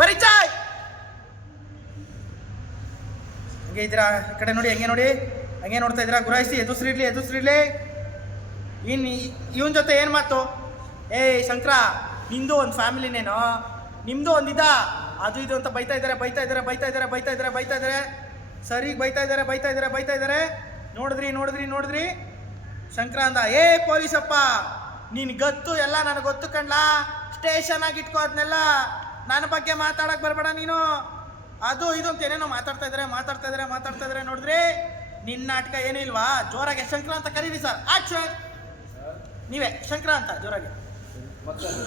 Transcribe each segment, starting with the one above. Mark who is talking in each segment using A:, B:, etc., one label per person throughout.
A: ಪರಿಚಯ! ಹಂಗೆ ಇದ್ದೀರಾ? ಈ ಕಡೆ ನೋಡಿ, ಹಂಗೆ ನೋಡಿ. ಹಂಗೆ ನೋಡ್ತಾ ಇದ್ದೀರಾ? ಗುರಾಯಿಸಿ ಎದುಸ್ರಿಡ್ಲಿ ಎದುಸ್ರಿಡ್ಲಿ ಇನ್ ಇವನ್ ಜೊತೆ ಏನು ಮಾತು? ಏಯ್, ಶಂಕರ, ನಿಂದು ಒಂದು ಫ್ಯಾಮಿಲಿನೇನೋ ನಿಮ್ಮದು ಒಂದಿದ ಅದು ಇದು ಅಂತ ಬೈತಾ ಇದ್ದಾರೆ ಬೈತಾ ಇದ್ದಾರೆ ಬೈತಾ ಇದ್ದಾರೆ ಬೈತಾ ಇದ್ದಾರೆ ಬೈತಾ ಇದ್ದಾರೆ. ಸರಿ ಬೈತಾ ಇದ್ದಾರೆ ಬೈತಾ ಇದ್ದಾರೆ ಬೈತಾ ಇದ್ದಾರೆ. ನೋಡಿದ್ರಿ ನೋಡಿದ್ರಿ ನೋಡಿದ್ರಿ. ಶಂಕರ ಅಂದ, ಏ, ಪೊಲೀಸಪ್ಪ, ನಿನ್ ಗತ್ತು ಎಲ್ಲ ನನಗೆ ಗೊತ್ತು ಕಣ್ಲಾ? ಸ್ಟೇಷನ್ ಆಗಿ ಇಟ್ಕೋ ನನ್ನ ಬಗ್ಗೆ ಮಾತಾಡಕ್ ಬರಬೇಡ ನೀನು. ಅದು ಇದು ಅಂತ ಏನೇನೋ ಮಾತಾಡ್ತಾ ಇದ್ರೆ ಮಾತಾಡ್ತಾ ಇದ್ರೆ ಮಾತಾಡ್ತಾ ಇದ್ರೆ ನೋಡಿದ್ರಿ ನಿನ್ನ ನಾಟಕ ಏನೂ ಇಲ್ವಾ? ಜೋರಾಗಿ ಶಂಕರ ಅಂತ ಕರೀರಿ ಸರ್. ಆಕ್ಷನ್ ನೀವೇ, ಶಂಕರ ಅಂತ ಜೋರಾಗಿ.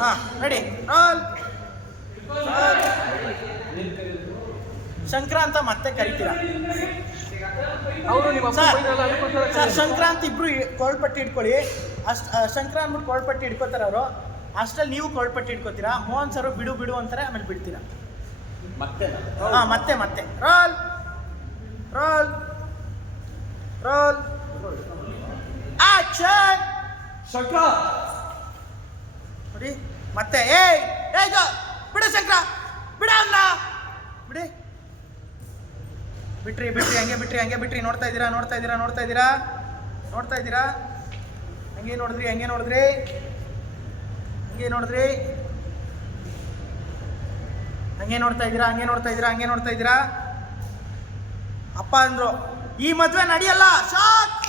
A: ಹಾ ರೆಡಿ ಆಲ್ ಸಂಕ್ರಾಂತ ಮತ್ತೆ ಕರಿತೀರಾ? ಸರ್ ಸಂಕ್ರಾಂತಿ ಇಬ್ರು ಕೋಳ್ಪಟ್ಟಿ ಇಟ್ಕೊಳ್ಳಿ ಅಷ್ಟು ಸಂಕ್ರಾಂತಿ ಅಂದ್ಬಿಟ್ಟು ಕೋಳ್ಪಟ್ಟಿ ಇಟ್ಕೋತಾರೆ ಅವರು. ಅಷ್ಟರಲ್ಲಿ ನೀವು ಕೊಳ್ಪಟ್ಟು ಇಟ್ಕೋತೀರಾ? ಮೋಹನ್ ಸರ್ ಬಿಡು ಬಿಡು ಅಂತಾರೆ ಆಮೇಲೆ ಬಿಡ್ತೀರಾ?
B: ಮತ್ತೆ
A: ಹಾಂ ಮತ್ತೆ ಮತ್ತೆ. Roll! Roll! Roll! Action!
B: Shankra!
A: ನೋಡಿ ಮತ್ತೆ ಏಯ್! ಏಯ್ ಬಿಡು ಶಂಕ್ರ! ಬಿಡ ಅಲ್ಲ ಬಿಡಿ. ಬಿಟ್ರಿ ಬಿಟ್ರಿ ಹಂಗೆ ಬಿಟ್ರಿ ಹಂಗೆ ಬಿಟ್ರಿ. ನೋಡ್ತಾ ಇದ್ದೀರಾ ನೋಡ್ತಾ ಇದ್ದೀರಾ ನೋಡ್ತಾ ಇದ್ದೀರಾ? ನೋಡ್ತಾ ಇದ್ದೀರಾ? ಹಂಗೆ ನೋಡಿದ್ರಿ ಹಂಗೆ ನೋಡಿದ್ರಿ. ಹಂಗೆ ನೋಡಿದ್ರಿ? ಹಂಗೆ ನೋಡ್ತಾ ಇದ್ದೀರಾ? ಹಂಗೆ ನೋಡ್ತಾ ಇದ್ದೀರಾ? ಹಂಗೆ ನೋಡ್ತಾ ಇದ್ದೀರಾ? ಅಪ್ಪ ಅಂದ್ರು, ಈ ಮದುವೆ ನಡೆಯಲ್ಲ? ಶಾಕ್!